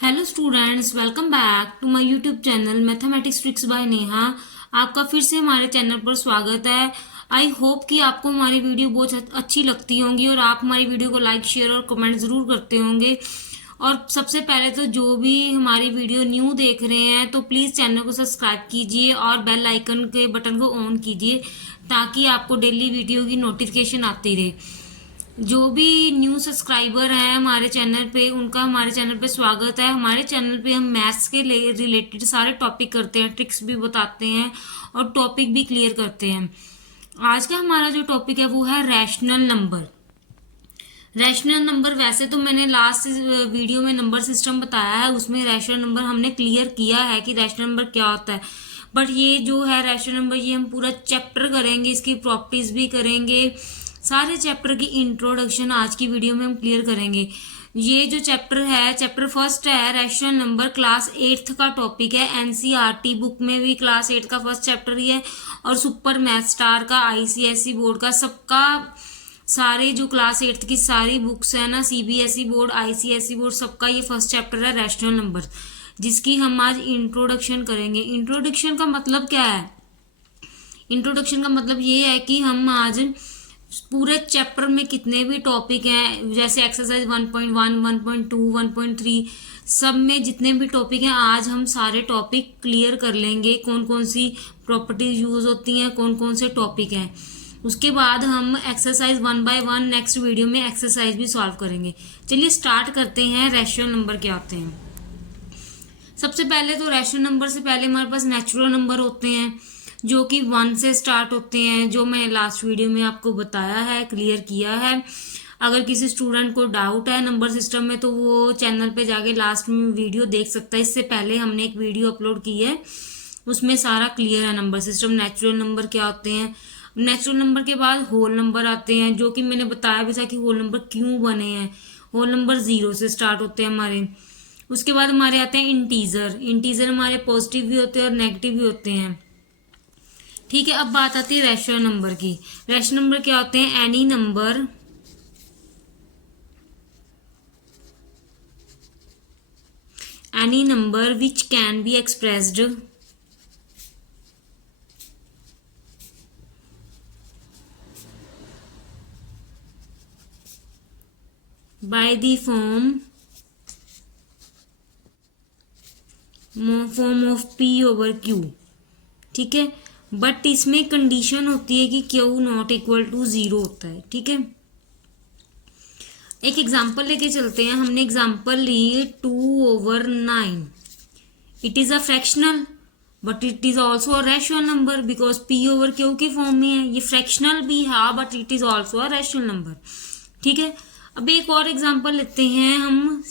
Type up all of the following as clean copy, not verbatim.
Hello students, welcome back to my YouTube channel mathematics tricks by Neha. आपका फिर से हमारे चैनल पर स्वागत है। आई होप कि आपको हमारी वीडियो बहुत अच्छी लगती होंगी और आप हमारी वीडियो को लाइक शेयर और कमेंट ज़रूर करते होंगे। और सबसे पहले तो जो भी हमारी वीडियो न्यू देख रहे हैं तो प्लीज़ चैनल को सब्सक्राइब कीजिए और बेल आइकन के बटन को ऑन कीजिए ताकि आपको डेली वीडियो की नोटिफिकेशन आती रहे। जो भी न्यू सब्सक्राइबर हैं हमारे चैनल पे, उनका हमारे चैनल पे स्वागत है। हमारे चैनल पे हम मैथ्स के रिलेटेड सारे टॉपिक करते हैं, ट्रिक्स भी बताते हैं और टॉपिक भी क्लियर करते हैं। आज का हमारा जो टॉपिक है वो है रैशनल नंबर। रैशनल नंबर, वैसे तो मैंने लास्ट वीडियो में नंबर सिस्टम बताया है, उसमें रैशनल नंबर हमने क्लियर किया है कि रैशनल नंबर क्या होता है। बट ये जो है रैशनल नंबर, ये हम पूरा चैप्टर करेंगे, इसकी प्रॉपर्टीज भी करेंगे, सारे चैप्टर की इंट्रोडक्शन आज की वीडियो में हम क्लियर करेंगे। ये जो चैप्टर है, चैप्टर फर्स्ट है रैशनल नंबर, क्लास 8th का टॉपिक है। एनसीईआरटी बुक में भी क्लास 8 का फर्स्ट चैप्टर ही है और सुपर मैथ स्टार का, आईसीएसई बोर्ड का, सबका सारे जो क्लास 8th की सारी बुक्स है ना, सीबीएसई बोर्ड, आईसीएसई बोर्ड, सबका ये फर्स्ट चैप्टर है रैशनल नंबर, जिसकी हम आज इंट्रोडक्शन करेंगे। इंट्रोडक्शन का मतलब क्या है? इंट्रोडक्शन का मतलब ये है कि हम आज पूरे चैप्टर में कितने भी टॉपिक हैं, जैसे एक्सरसाइज 1.1, 1.2, 1.3, सब में जितने भी टॉपिक हैं आज हम सारे टॉपिक क्लियर कर लेंगे। कौन कौन सी प्रॉपर्टीज यूज होती हैं, कौन कौन से टॉपिक हैं। उसके बाद हम एक्सरसाइज 1 बाय 1 नेक्स्ट वीडियो में एक्सरसाइज भी सॉल्व करेंगे। चलिए स्टार्ट करते हैं। रैशनल नंबर क्या होते हैं? सबसे पहले तो रैशनल नंबर से पहले हमारे पास नेचुरल नंबर होते हैं जो कि 1 से स्टार्ट होते हैं, जो मैं लास्ट वीडियो में आपको बताया है, क्लियर किया है। अगर किसी स्टूडेंट को डाउट है नंबर सिस्टम में तो वो चैनल पे जाके लास्ट में वीडियो देख सकता है। इससे पहले हमने एक वीडियो अपलोड की है, उसमें सारा क्लियर है नंबर सिस्टम, नेचुरल नंबर क्या होते हैं। नेचुरल नंबर के बाद होल नंबर आते हैं, जो कि मैंने बताया भी था कि होल नंबर क्यों बने हैं। होल नंबर 0 से स्टार्ट होते हैं हमारे। उसके बाद हमारे आते हैं इंटीजर। इंटीजर हमारे पॉजिटिव भी होते हैं और नेगेटिव भी होते हैं। ठीक है, अब बात आती है रैशनल नंबर की। रैशनल नंबर क्या होते हैं? Any number which can be expressed by the form of P over Q. ठीक है, बट इसमें कंडीशन होती है कि क्यू नॉट इक्वल टू 0 होता है। ठीक है, एक एग्जांपल लेके चलते हैं। हमने एग्जांपल ली 2/9। It is a fractional but it is also a rational number because P over Q के फॉर्म में है। ये फ्रैक्शनल भी है but it is also a rational number. ठीक है, अब एक और एग्जांपल लेते हैं हम।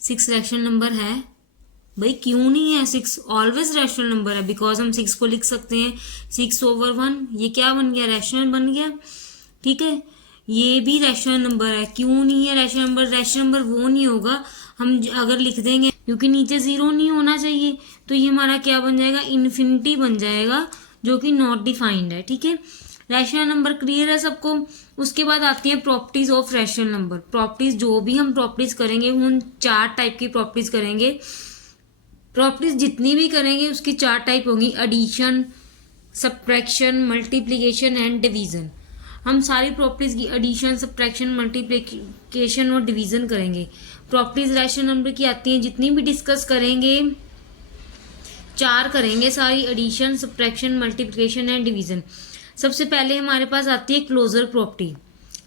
6 रैशनल नंबर है भाई, क्यों नहीं है? 6 ऑलवेज रैशनल नंबर है बिकॉज हम 6 को लिख सकते हैं 6/1। ये क्या बन गया? रैशनल बन गया। ठीक है, ये भी रैशनल नंबर है। क्यों नहीं है रैशनल नंबर? रैशनल नंबर वो नहीं होगा हम अगर लिख देंगे, क्योंकि नीचे 0 नहीं होना चाहिए, तो ये हमारा क्या बन जाएगा? इन्फिनिटी बन जाएगा, जो कि नॉट डिफाइंड है। ठीक है, रैशनल नंबर क्लियर है सबको। उसके बाद आती है properties of rational number. Properties, जो भी हम प्रॉपर्टीज करेंगे उन 4 टाइप की प्रॉपर्टीज करेंगे। प्रॉपर्टीज जितनी भी करेंगे उसकी 4 टाइप होंगी: addition, subtraction, multiplication and division. हम सारी प्रॉपर्टीज की एडिशन, सब्ट्रैक्शन, मल्टीप्लिकेशन और डिवीजन करेंगे। प्रॉपर्टीज रैशनल नंबर की आती हैं, जितनी भी डिस्कस करेंगे 4 करेंगे सारी: addition, subtraction, multiplication and division. सबसे पहले हमारे पास आती है क्लोजर प्रॉपर्टी।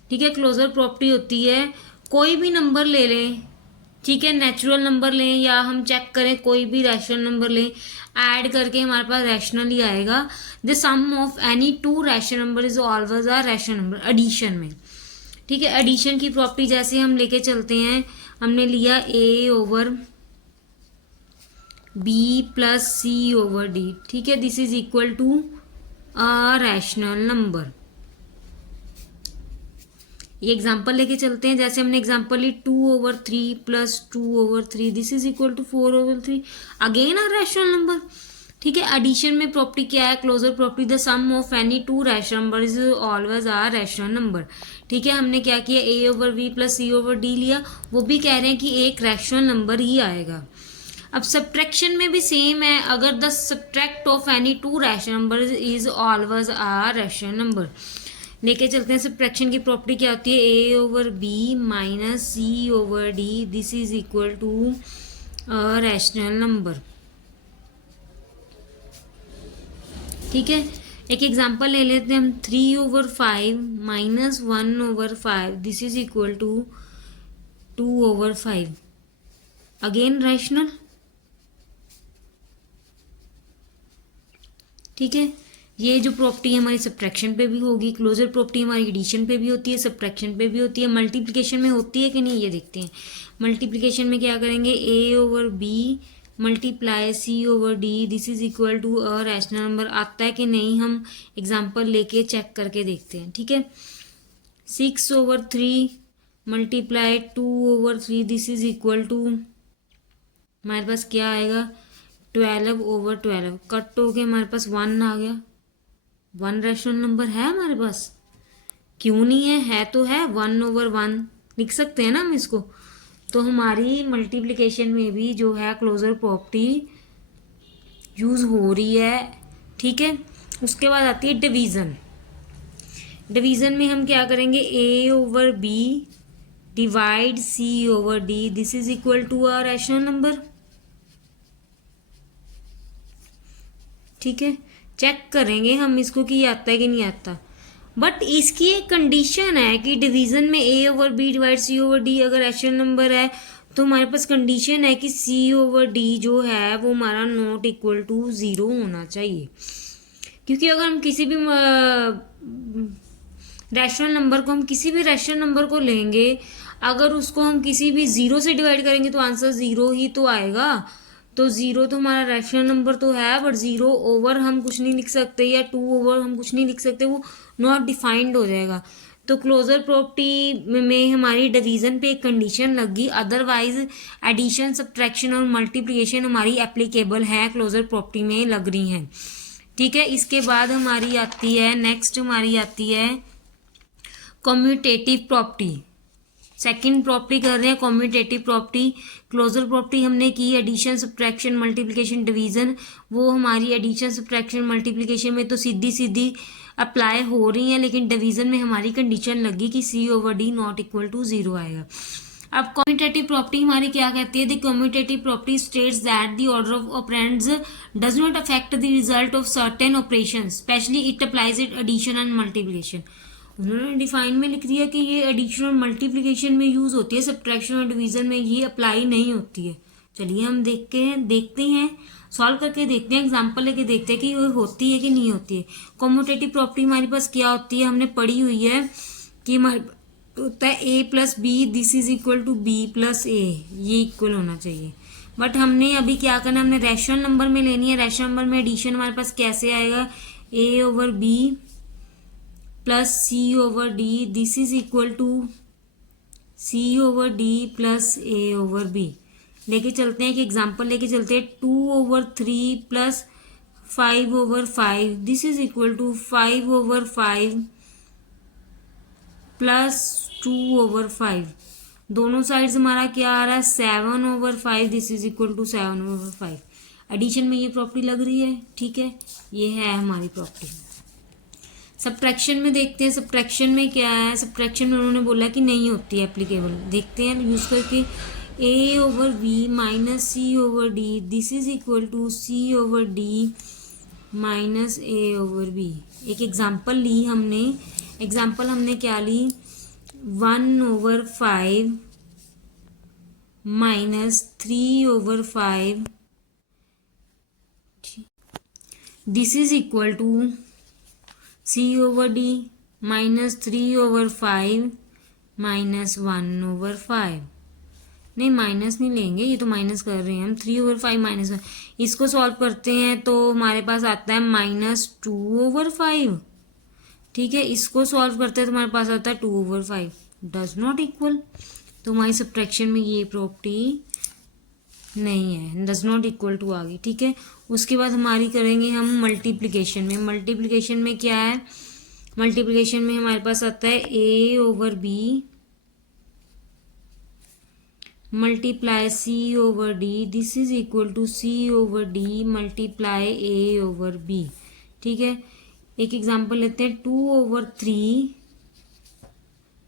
ठीक है, क्लोजर प्रॉपर्टी होती है कोई भी नंबर ले लें, ठीक है, नेचुरल नंबर लें या हम चेक करें कोई भी रैशनल नंबर लें, ऐड करके हमारे पास रैशनल ही आएगा। The sum of any 2 rational number is always a rational number, addition में। ठीक है, एडिशन की प्रॉपर्टी जैसे हम लेके चलते हैं, हमने लिया a/b+c/d। ठीक है, this is equal to a rational number. ये एग्जाम्पल लेके चलते हैं, जैसे हमने एग्जाम्पल ली 2/3 + 2/3, this is equal to 4/3। Again a rational number. ठीक है। एडिशन में प्रॉपर्टी क्या है, closure property, the sum of any two rational number is always are rational number. ठीक है, हमने क्या किया, A over B plus C over D लिया, वो भी कह रहे हैं कि एक रैशनल नंबर ही आएगा। अब सब्ट्रैक्शन में भी सेम है, अगर the subtract of any two rational number is always are rational number. लेके चलते हैं, सब्ट्रैक्शन की प्रॉपर्टी क्या होती है, a over b minus c over d, this is equal to a rational number. ठीक है, एक एग्जांपल ले लेते हैं हम, 3/5 minus 1/5, this is equal to 2/5, again rational. ठीक है, ये जो प्रॉपर्टी हमारी सब्ट्रैक्शन पे भी होगी, क्लोजर प्रॉपर्टी हमारी एडिशन पे भी होती है, सब्ट्रैक्शन पे भी होती है, मल्टीप्लिकेशन में होती है कि नहीं ये देखते हैं। मल्टीप्लिकेशन में क्या करेंगे, a over b multiply c over d, this is equal to a rational number. आता है कि नहीं हम एग्जाम्पल लेके चेक करके देखते हैं। ठीक है, 6/3 multiply 2/3, this is equal to, हमारे पास क्या आएगा, 12/12, कट हो के हमारे पास 1 आ गया। 1 रैशनल नंबर है हमारे पास, क्यों नहीं है, तो है, 1/1 लिख सकते हैं ना हम इसको। तो हमारी मल्टीप्लिकेशन में भी जो है क्लोजर प्रॉपर्टी यूज हो रही है। ठीक है, उसके बाद आती है डिवीजन। डिवीजन में हम क्या करेंगे, a over b divide c over d, this is equal to a rational number. ठीक है, चेक करेंगे हम इसको कि ये आता है कि नहीं आता, बट इसकी एक कंडीशन है कि डिवीजन में ए over b divide c over D अगर रैशनल नंबर है तो हमारे पास कंडीशन है कि सी ओवर डी जो है वो हमारा नॉट इक्वल टू 0 होना चाहिए। क्योंकि अगर हम किसी भी रैशनल नंबर को, हम किसी भी रैशनल नंबर को लेंगे, अगर उसको हम किसी भी 0 से डिवाइड करेंगे तो आंसर 0 ही तो आएगा। तो 0 तो हमारा रैशनल नंबर तो है, बट 0 ओवर हम कुछ नहीं लिख सकते या 2 ओवर हम कुछ नहीं लिख सकते, वो नॉट डिफाइंड हो जाएगा। तो क्लोजर प्रॉपर्टी में हमारी डिवीजन पे एक कंडीशन लगी, अदरवाइज एडिशन सब्ट्रैक्शन और मल्टीप्लिकेशन हमारी एप्लीकेबल है, क्लोजर प्रॉपर्टी में लग रही हैं। ठीक है, इसके बाद हमारी आती है, नेक्स्ट हमारी आती है कम्यूटेटिव प्रॉपर्टी। सेकंड प्रॉपर्टी कर रहे हैं कम्यूटेटिव प्रॉपर्टी। क्लोजर प्रॉपर्टी हमने की एडिशन सब्ट्रैक्शन मल्टीप्लिकेशन डिवीजन, वो हमारी एडिशन सब्ट्रैक्शन मल्टीप्लिकेशन में तो सीधी सीधी अप्लाई हो रही है, लेकिन डिवीजन में हमारी कंडीशन लगी कि c over d not equal to 0 आएगा। अब कम्यूटेटिव प्रॉपर्टी हमारी क्या कहती है, the commutative property states that the order of operands does not affect the result of certain operation, specially it applies it addition and multiplication. उन्होंने define में लिख दिया कि ये एडिशन और मल्टीप्लिकेशन में यूज़ होती है, सब्ट्रैक्शन और डिवीजन में ये अप्लाई नहीं होती है। चलिए हम देखते हैं सॉल्व करके देखते हैं, एग्जांपल लेके देखते हैं कि वो होती है कि नहीं होती है। कम्यूटेटिव प्रॉपर्टी हमारे पास क्या होती है, हमने पढ़ी हुई है कि हमारे होता है a plus b, this is equal to b plus a, ये इक्वल होना चाहिए। बट हमने अभी क्या करना है, हमने रैशनल नंबर में लेनी है। रैशनल नंबर में एडिशन हमारे पास कैसे आएगा, a over B plus C over d, this is equal to c over d plus a over b. लेके चलते हैं, एक एग्जांपल लेके चलते हैं, 2/3 plus 5/5, this is equal to 5/5 plus 2/5। दोनों साइड्स हमारा क्या आ रहा है, 7/5, this is equal to 7/5। Addition में ये प्रॉपर्टी लग रही है। ठीक है, ये है हमारी प्रॉपर्टी। सब्ट्रैक्शन में देखते हैं, सब्ट्रैक्शन में क्या है, सब्ट्रैक्शन में उन्होंने बोला कि नहीं होती है एप्लीकेबल। देखते हैं यूज़ करके, a over b minus c over d, this is equal to c over d minus a over b. एक एग्जांपल ली हमने, एग्जांपल हमने क्या ली, 1/5 minus 3/5, this is equal to c over d minus 3/5 minus 1/5। नहीं, minus नहीं लेंगे, ये तो माइनस कर रहे हैं हम, 3/5 माइनस 1। इसको सॉल्व करते हैं तो हमारे पास आता है -2/5। ठीक है, इसको सॉल्व करते हैं तो हमारे पास आता है 2/5, डज नॉट इक्वल। तो हमारी सब्ट्रैक्शन में ये प्रॉपर्टी नहीं है, डज नॉट इक्वल टू आ गई, ठीक है। उसके बाद हमारी करेंगे हम मल्टीप्लिकेशन में। मल्टीप्लिकेशन में क्या है, मल्टीप्लिकेशन में हमारे पास आता है a over b multiply c over d, this is equal to c over d multiply a over b, ठीक है। एक एग्जांपल लेते हैं, 2/3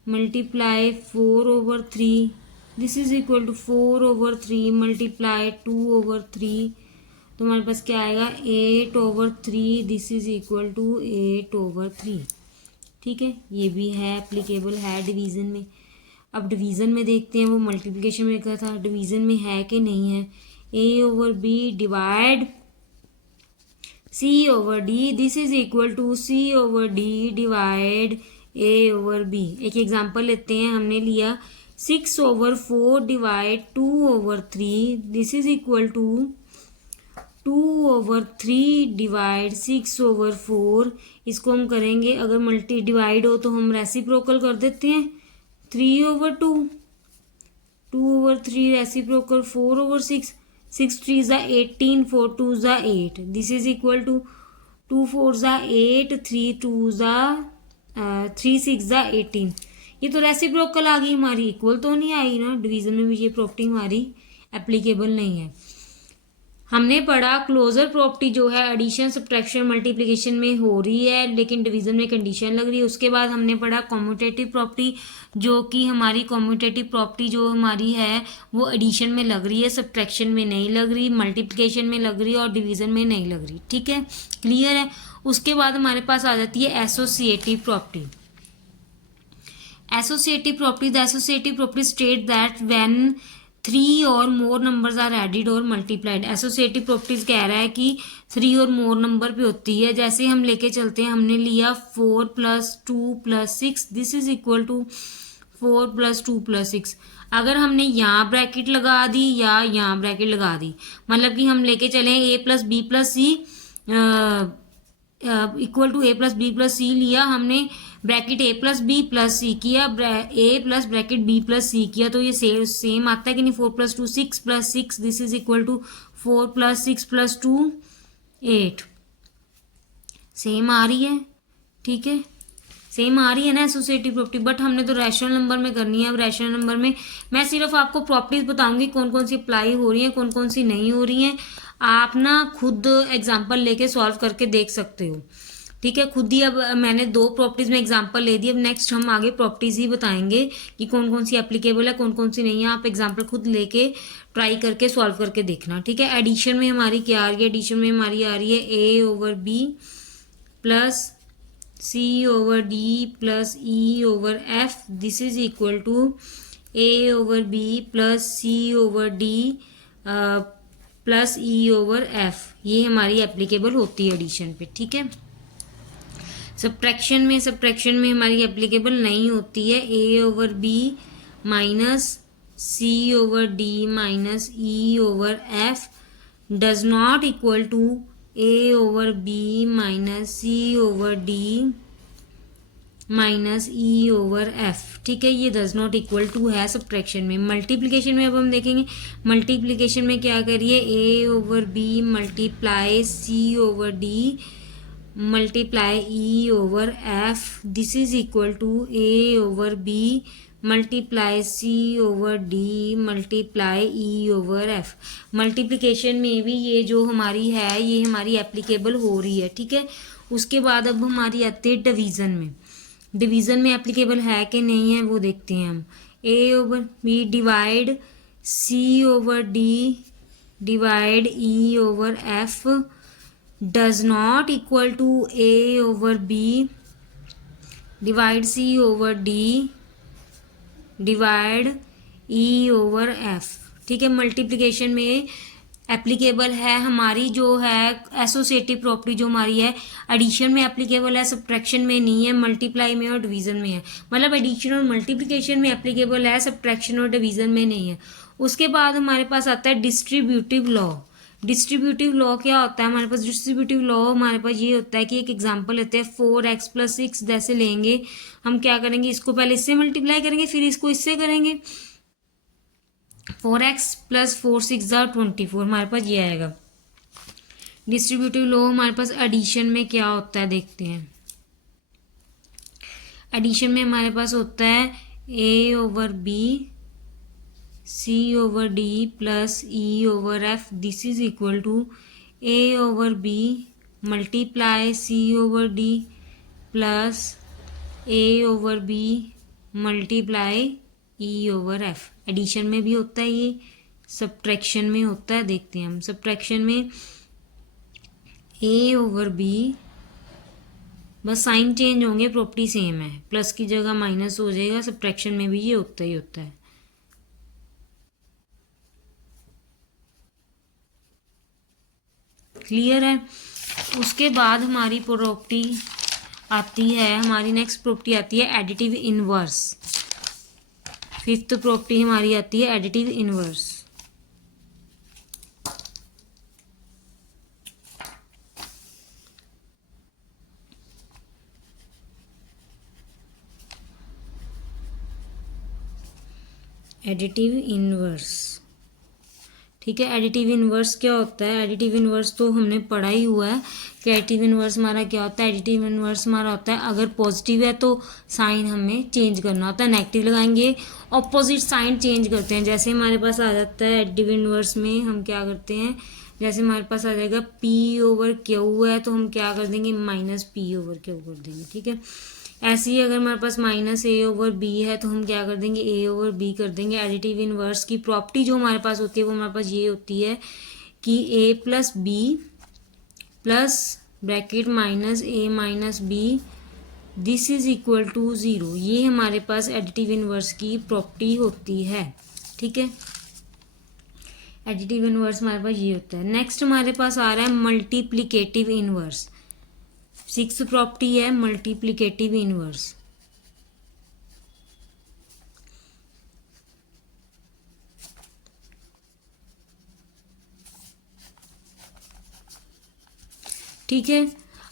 multiply 4/3, this is equal to 4/3 multiply 2/3, तो हमारे पास क्या आएगा 8/3, दिस इज इक्वल टू 8/3, ठीक है। ये भी है एप्लीकेबल है डिवीज़न में। अब डिवीज़न में देखते हैं, वो मल्टीप्लिकेशन में क्या था, डिवीज़न में है कि नहीं है। A over b divide c over d, this is equal to c over d divide a over b. एक एग्जांपल लेते हैं, हमने लिया 6/4 divide 2/3, this is equal to 2/3 divide 6/4। इसको हम करेंगे, अगर मल्टी डिवाइड हो तो हम रेसिप्रोकल कर देते हैं, 3/2, 2/3 रेसिप्रोकल 4/6, 6 3 ज़ा 18, 4 2 ज़ा 8, दिस इज इक्वल टू 2 4 ज़ा 8, 3 2 ज़ा 3 6 ज़ा 18। ये तो रेसिप्रोकल आ गई हमारी, इक्वल तो नहीं आई ना। डिवीज़न में भी ये प्रॉपर्टी हमारी एप्लीकेबल नहीं है। हमने पढ़ा क्लोजर प्रॉपर्टी जो है एडिशन सब्ट्रैक्शन मल्टीप्लिकेशन में हो रही है, लेकिन डिवीज़न में कंडीशन लग रही है। उसके बाद हमने पढ़ा कॉम्यूटेटिव प्रॉपर्टी, जो कि हमारी कॉम्यूटेटिव प्रॉपर्टी जो हमारी है वो एडिशन में लग रही है, सब्ट्रैक्शन में नहीं लग रही, मल्टीप्लिकेशन में लग रही है और डिवीज़न में नहीं लग रही, ठीक है, क्लियर है। उसके बाद हमारे पास आ जाती है associative property. Associative property, the associative property state that when 3 और मोर नंबर्स आर एडिड और मल्टीप्लाइड। एसोसिएटिव प्रॉपर्टीज कह रहा है कि 3 और मोर नंबर पे होती है। जैसे हम लेके चलते हैं, हमने लिया 4 + 2 + 6, दिस इज इक्वल टू 4 + 2 + 6। अगर हमने यहाँ ब्रैकेट लगा दी या यहाँ ब्रैकेट लगा दी, मतलब कि हम लेके चले a + b + c equal to a + b + c लिया हमने, ब्रैकेट a + b + c किया, a plus bracket b + c किया, तो ये सेम आता है कि नहीं। 4 + 2 6 + 6, this is equal to 4 + 6 + 2 8, same आ रही है, ठीक है, सेम आ रही है ना एसोसिएटिव प्रॉपर्टी। बट हमने तो रैशनल नंबर में करनी है। अब रैशनल नंबर में मैं सिर्फ आपको प्रॉपर्टीज बताऊंगी, कौन कौन सी अप्लाई हो रही हैं, कौन कौन सी नहीं हो रही हैं। आप ना खुद एग्जाम्पल लेके सॉल्व करके देख सकते हो, ठीक है, खुद ही। अब मैंने 2 प्रॉपर्टीज में एग्जांपल ले दी, अब नेक्स्ट हम आगे प्रॉपर्टीज ही बताएंगे कि कौन कौन सी एप्लीकेबल है, कौन कौन सी नहीं है। आप एग्जांपल खुद लेके ट्राई करके सॉल्व करके देखना, ठीक है। एडिशन में हमारी क्या आ रही है, एडिशन में हमारी आ रही है a over b plus c over d plus e over f, this is equal to a over b plus c over d plus e over f। ये हमारी एप्लीकेबल होती है एडिशन पे, ठीक है। सब्ट्रैक्शन में हमारी एप्लीकेबल नहीं होती है। a over b minus c over d minus e over f does not equal to a over b minus c over d minus e over f, ठीक है। ये डज नॉट इक्वल टू है subtraction में। Multiplication में अब हम देखेंगे, multiplication में क्या करिए, a over b multiply c over d multiply e over f, this is equal to a over b multiply c over d multiply e over f। Multiplication में भी ये जो हमारी है ये हमारी एप्लीकेबल हो रही है, ठीक है। उसके बाद अब हमारी आती है डिवीज़न में। डिवीज़न में एप्लीकेबल है कि नहीं है वो देखते हैं हम। a over b divide c over d divide e over f does not equal to a over b divide c over d divide e over f, ठीक है। मल्टीप्लिकेशन में एप्लीकेबल है हमारी जो है एसोसिएटिव प्रॉपर्टी जो हमारी है, एडिशन में एप्लीकेबल है, सब्ट्रैक्शन में नहीं है, मल्टीप्लाई में और डिवीज़न में है। मतलब एडिशन और मल्टीप्लिकेशन में एप्लीकेबल है, सब्ट्रैक्शन और डिवीज़न में नहीं है। उसके बाद हमारे पास आता है डिस्ट्रीब्यूटिव लॉ। डिस्ट्रीब्यूटिव लॉ क्या होता है हमारे पास, डिस्ट्रीब्यूटिव लॉ हमारे पास ये होता है कि एक एग्जांपल लेते हैं 4x + 6, जैसे लेंगे हम क्या करेंगे, इसको पहले इससे मल्टीप्लाई करेंगे फिर इसको इससे करेंगे। 4x प्लस 4 6 24 हमारे पास ये आएगा। डिस्ट्रीब्यूटिव लॉ हमारे पास एडिशन में क्या होता है देखते हैं। एडिशन में हमारे पास होता है a over B c over d plus e over f। This is equal to a over b multiply c over d plus a over b multiply e over f। Addition में भी होता है ये, subtraction में होता है। देखते हैं हम सब्ट्रैक्शन में a ओवर b, बस साइन चेंज होंगे, प्रॉपर्टी सेम है, प्लस की जगह माइनस हो जाएगा। सब्ट्रैक्शन में भी ये होता ही होता है। क्लियर है। उसके बाद हमारी प्रॉपर्टी आती है, हमारी नेक्स्ट प्रॉपर्टी आती है एडिटिव इनवर्स। फिफ्थ प्रॉपर्टी हमारी आती है एडिटिव इनवर्स। एडिटिव इनवर्स, ठीक है। एडिटिव इनवर्स क्या होता है? एडिटिव इनवर्स तो हमने पढ़ा ही हुआ है कि एडिटिव इनवर्स हमारा क्या होता है। एडिटिव इनवर्स हमारा होता है अगर पॉजिटिव है तो साइन हमें चेंज करना होता है, नेगेटिव लगाएंगे ऑपोजिट साइन चेंज करते हैं। जैसे हमारे पास आ जाता है एडिटिव इनवर्स में हम क्या करते हैं, जैसे हमारे पास आ जाएगा p ओवर क्यू है तो हम क्या कर देंगे माइनस p ओवर क्यू कर देंगे, ठीक है। ऐसे ही अगर हमारे पास माइनस a ओवर b है तो हम क्या कर देंगे a ओवर b कर देंगे। एडिटिव इनवर्स की प्रॉपर्टी जो हमारे पास होती है वो हमारे पास ये होती है कि a plus B plus bracket minus a minus b this is equal to 0। ये हमारे पास एडिटिव इनवर्स की प्रॉपर्टी होती है, ठीक है। एडिटिव इनवर्स हमारे पास ये होता है। नेक्स्ट हमारे पास आ रहा है मल्टीप्लिकेटिव इनवर्स। सिक्स्थ प्रॉपर्टी है मल्टीप्लिकेटिव इनवर्स। ठीक है।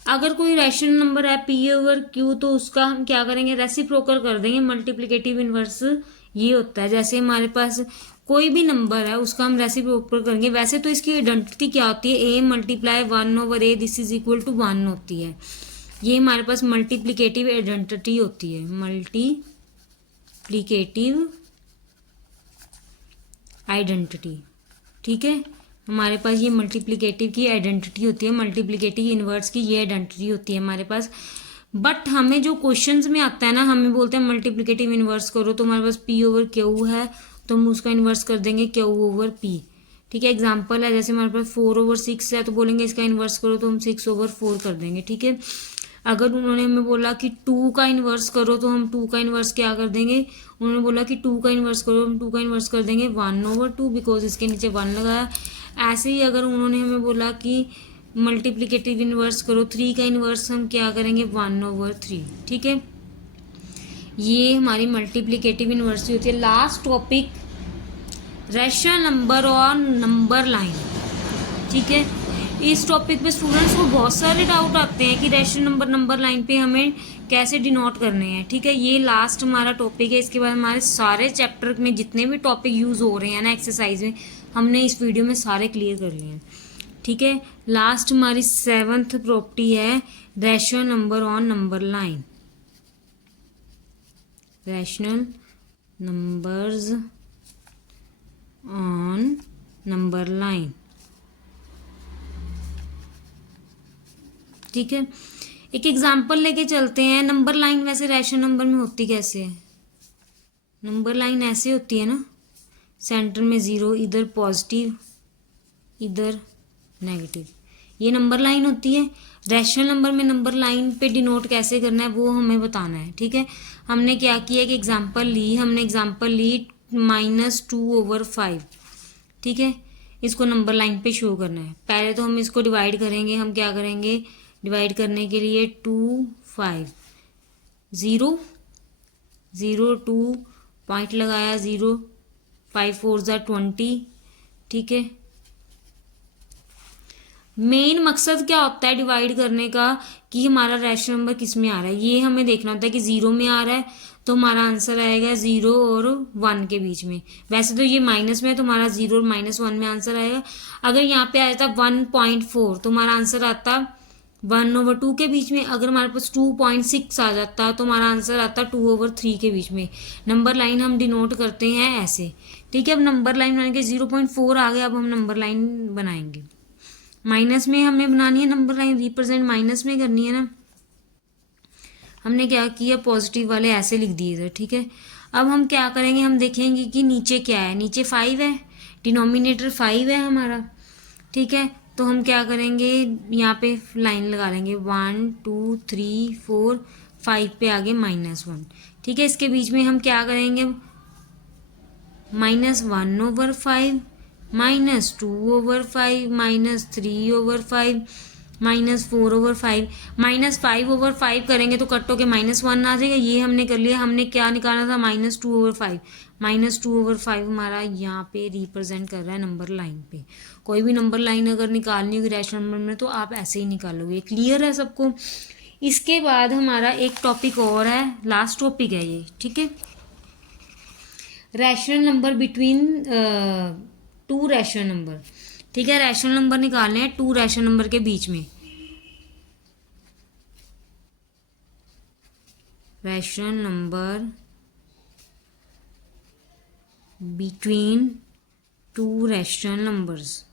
अगर कोई रैशनल नंबर है p ओवर q तो उसका हम क्या करेंगे, रेसिप्रोकल कर देंगे। मल्टीप्लिकेटिव इनवर्स ये होता है, जैसे हमारे पास कोई भी नंबर है उसका हम रेसिप्रोकल करेंगे। वैसे तो इसकी आइडेंटिटी क्या होती है, a multiply 1 over a this is equal to 1 होती है। ये हमारे पास मल्टीप्लिकेटिव आइडेंटिटी होती है, मल्टीप्लिकेटिव आइडेंटिटी, ठीक है। हमारे पास ये मल्टीप्लिकेटिव की आइडेंटिटी होती है, मल्टीप्लिकेटिव इनवर्स की ये आइडेंटिटी होती है हमारे पास। बट हमें जो क्वेश्चंस में आता है ना, हमें बोलते हैं मल्टीप्लिकेटिव इनवर्स करो तो हमारे पास p ओवर क्यू है तो हम उसका इन्वर्स कर देंगे क्यू ओवर p, ठीक है। एग्जाम्पल है जैसे हमारे पास 4 ओवर 6 है तो बोलेंगे इसका इन्वर्स करो तो हम 6 ओवर 4 कर देंगे, ठीक है। अगर उन्होंने हमें बोला कि 2 का इन्वर्स करो तो हम 2 का इन्वर्स क्या कर देंगे, उन्होंने बोला कि 2 का इन्वर्स करो, हम 2 का इन्वर्स कर देंगे 1 ओवर 2 बिकॉज इसके नीचे 1 लगाया। ऐसे ही अगर उन्होंने हमें बोला कि मल्टीप्लिकेटिव इन्वर्स करो 3 का इन्वर्स हम क्या करेंगे 1 ओवर 3, ठीक है। ये हमारी मल्टीप्लिकेटिव इन्वर्स होती है। लास्ट टॉपिक रैशनल नंबर और नंबर लाइन, ठीक है। इस टॉपिक पे स्टूडेंट्स को बहुत सारे डाउट आते हैं कि रैशनल नंबर नंबर लाइन पे हमें कैसे डिनोट करने हैं, ठीक है। ये लास्ट हमारा टॉपिक है। इसके बाद हमारे सारे चैप्टर में जितने भी टॉपिक यूज़ हो रहे हैं ना एक्सरसाइज में, हमने इस वीडियो में सारे क्लियर कर लिए हैं, ठीक है। लास्ट हमारी 7th प्रॉपर्टी है rational number on number line. Rational numbers on number line, ठीक है। एक एग्जांपल लेके चलते हैं। नंबर लाइन वैसे रैशनल नंबर में होती कैसे है? नंबर लाइन ऐसे होती है ना, सेंटर में 0, इधर पॉजिटिव इधर नेगेटिव, ये नंबर लाइन होती है। रैशनल नंबर में नंबर लाइन पे डिनोट कैसे करना है वो हमें बताना है, ठीक है। हमने क्या किया कि एग्जांपल ली, हमने एग्जांपल ली -2 ओवर 5, ठीक है। इसको नंबर लाइन पे शो करना है। पहले तो हम इसको डिवाइड करेंगे। हम क्या करेंगे डिवाइड करने के लिए 2 5 0 0 2 पॉइंट लगाया 0 5 4 ज़ा 20, ठीक है। मेन मकसद क्या होता है डिवाइड करने का कि हमारा रैशनल नंबर किस में आ रहा है, ये हमें देखना होता है कि 0 में आ रहा है तो हमारा आंसर आएगा 0 और 1 के बीच में। वैसे तो ये माइनस में है तो हमारा 0 और -1 में आंसर आएगा। अगर यहाँ पे आया था 1.4 तो हमारा आंसर आता 1/2 के बीच में। अगर हमारे पास 2.6 आ जाता तो हमारा आंसर आता 2/3 के बीच में। नंबर लाइन हम डिनोट करते हैं ऐसे, ठीक है। अब नंबर लाइन बनाएंगे, 0.4 आ गया, अब हम नंबर लाइन बनाएंगे। माइनस में हमें बनानी है नंबर लाइन, रिप्रेजेंट माइनस में करनी है ना। हमने क्या किया, पॉजिटिव वाले ऐसे लिख दिए इधर, ठीक है। अब हम क्या करेंगे, हम देखेंगे कि नीचे क्या है। नीचे 5 है, डिनोमिनेटर 5 है हमारा, ठीक है। तो हम क्या करेंगे, यहाँ पे लाइन लगा लेंगे 1 2 3 4 5 पे आगे -1, ठीक है। इसके बीच में हम क्या करेंगे, -1/5 -2/5 -3/5 -4/5 -5/5 करेंगे तो कट होके -1 आ जाएगा। ये हमने कर लिया। हमने क्या निकालना था, -2/5। -2/5 हमारा यहाँ पे रिप्रेजेंट कर रहा है नंबर लाइन पे। कोई भी नंबर लाइन अगर निकालनी होगी रैशनल नंबर में तो आप ऐसे ही निकालोगे। क्लियर है सबको। इसके बाद हमारा एक टॉपिक और है, लास्ट टॉपिक है ये, ठीक है। Rational number between 2 rational number, ठीक है। रैशनल नंबर निकालने हैं 2 रैशनल नंबर के बीच में। Rational number between 2 rational numbers,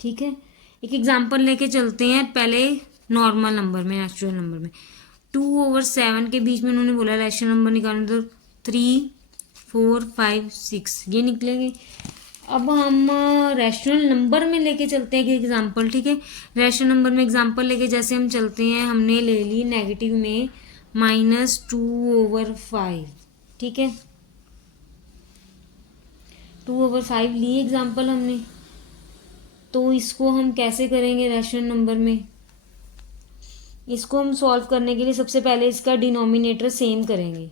ठीक है। एक एग्जांपल लेके चलते हैं पहले नॉर्मल नंबर में, नेचुरल नंबर में। 2/7 के बीच में उन्होंने बोला रैशनल नंबर निकालना, तो 3 4 5 6 ये निकलेंगे। अब हम रैशनल नंबर में लेके चलते हैं एक एग्जांपल, ठीक है। रैशनल नंबर में एग्जांपल लेके जैसे हम चलते हैं, हमने ले ली नेगेटिव में -2/5, ठीक है। 2/5 ली एग्जांपल हमने। तो इसको हम कैसे करेंगे रैशनल नंबर में, इसको हम सॉल्व करने के लिए सबसे पहले इसका डिनोमिनेटर सेम करेंगे,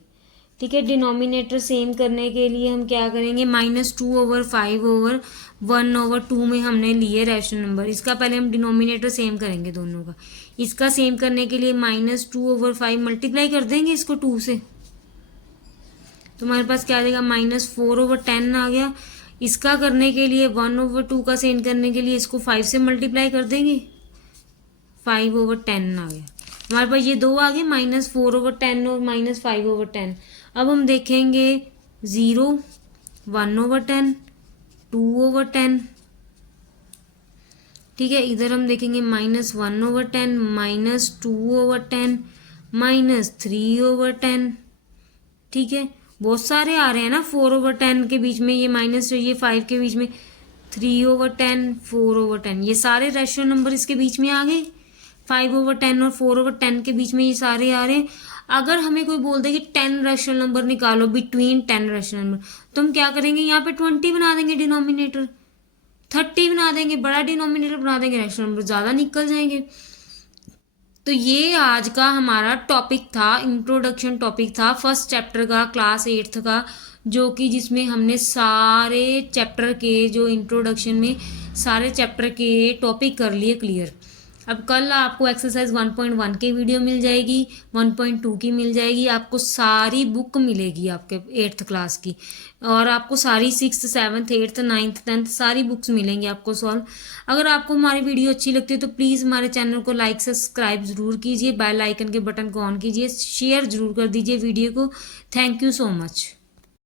ठीक है। डिनोमिनेटर सेम करने के लिए हम क्या करेंगे, -2/5/1/2 में हमने लिए रैशनल नंबर। इसका पहले हम डिनोमिनेटर सेम करेंगे दोनों का। इसका सेम करने के लिए -2/5 मल्टीप्लाई कर देंगे इसको 2 से, तो हमारे पास क्या आ जाएगा, -4/10 आ गया। इसका करने के लिए 1/2 का सेम करने के लिए इसको 5 से मल्टीप्लाई कर देंगे, 5/10 आ गया। हमारे पास ये 2 आ गए, -4/10 और -5/10। अब हम देखेंगे 0 1/10 2/10, ठीक है। इधर हम देखेंगे -1/10 -2/10 -3/10, ठीक है। बहुत सारे आ रहे हैं ना 4/10 के बीच में, ये माइनस चाहिए 5 के बीच में 3/10 4/10, ये सारे रैशनल नंबर इसके बीच में आ गए। 5/10 और 4/10 के बीच में ये सारे आ रहे हैं। अगर हमें कोई बोल दे कि 10 रैशनल नंबर निकालो बिटवीन 10 रैशनल नंबर, तो हम क्या करेंगे, यहाँ पे 20 बना देंगे डिनोमिनेटर, 30 बना देंगे, बड़ा डिनोमिनेटर बना देंगे, रैशनल नंबर ज़्यादा निकल जाएंगे। तो ये आज का हमारा टॉपिक था, इंट्रोडक्शन टॉपिक था फर्स्ट चैप्टर का, क्लास 8th का, जो कि जिसमें हमने सारे चैप्टर के जो इंट्रोडक्शन में सारे चैप्टर के टॉपिक कर लिए क्लियर। अब कल आपको एक्सरसाइज 1.1 की वीडियो मिल जाएगी, 1.2 की मिल जाएगी, आपको सारी बुक मिलेगी आपके 8th क्लास की, और आपको सारी 6th 7th 8th 9th 10th सारी बुक्स मिलेंगी आपको सॉल्व। अगर आपको हमारी वीडियो अच्छी लगती है तो प्लीज़ हमारे चैनल को लाइक सब्सक्राइब ज़रूर कीजिए, बेल आइकन के बटन को ऑन कीजिए, शेयर ज़रूर कर दीजिए वीडियो को। Thank you so much.